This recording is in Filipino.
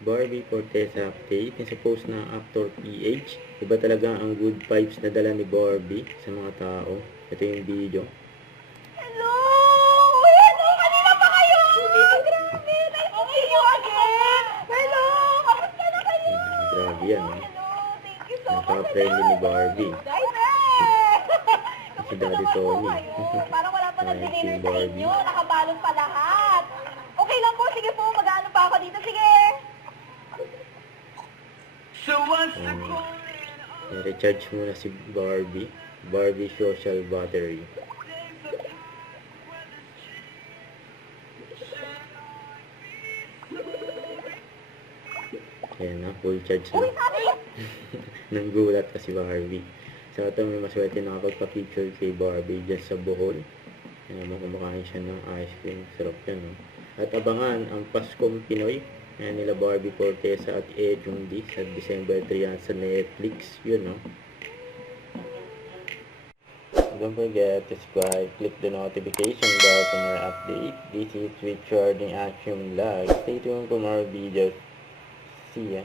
Barbie Fortesa update. Sa post ng Actor PH. Iba talaga ang good vibes na dala ni Barbie sa mga tao. Ito yung video. Hello! Hello! Kanina pa kayo! Grabe! Nice to see you again! Hello! Kamusta na kayo? Grabe yan. Hello! Thank you so much! Napaka-friendly ni Barbie. Si Daddy Tony. Parang wala pa nang Nice dinner yung sa Barbie. inyo. Nakabalot pa lahat. Okay lang po. Sige po. Mag-ano pa ako dito. Sige! Recharge muna si Barbie. Barbie social battery. Ayan na, full charge na. Nanggulat pa si Barbie. So ito may maswerte nakapagpa-picture kay Barbie dyan sa Bohol. Ayan naman kumakain siya ng ice cream. Sarap yan, no? At abangan ang Paskong Pinoy. Ayan nila Barbie Fortesa at Ejung D sa December 3 yan sa Netflix. Yun, no? Don't forget to subscribe, click the notification bell for more update. This is Richard in Action Vlog. Stay tuned for more videos. See ya.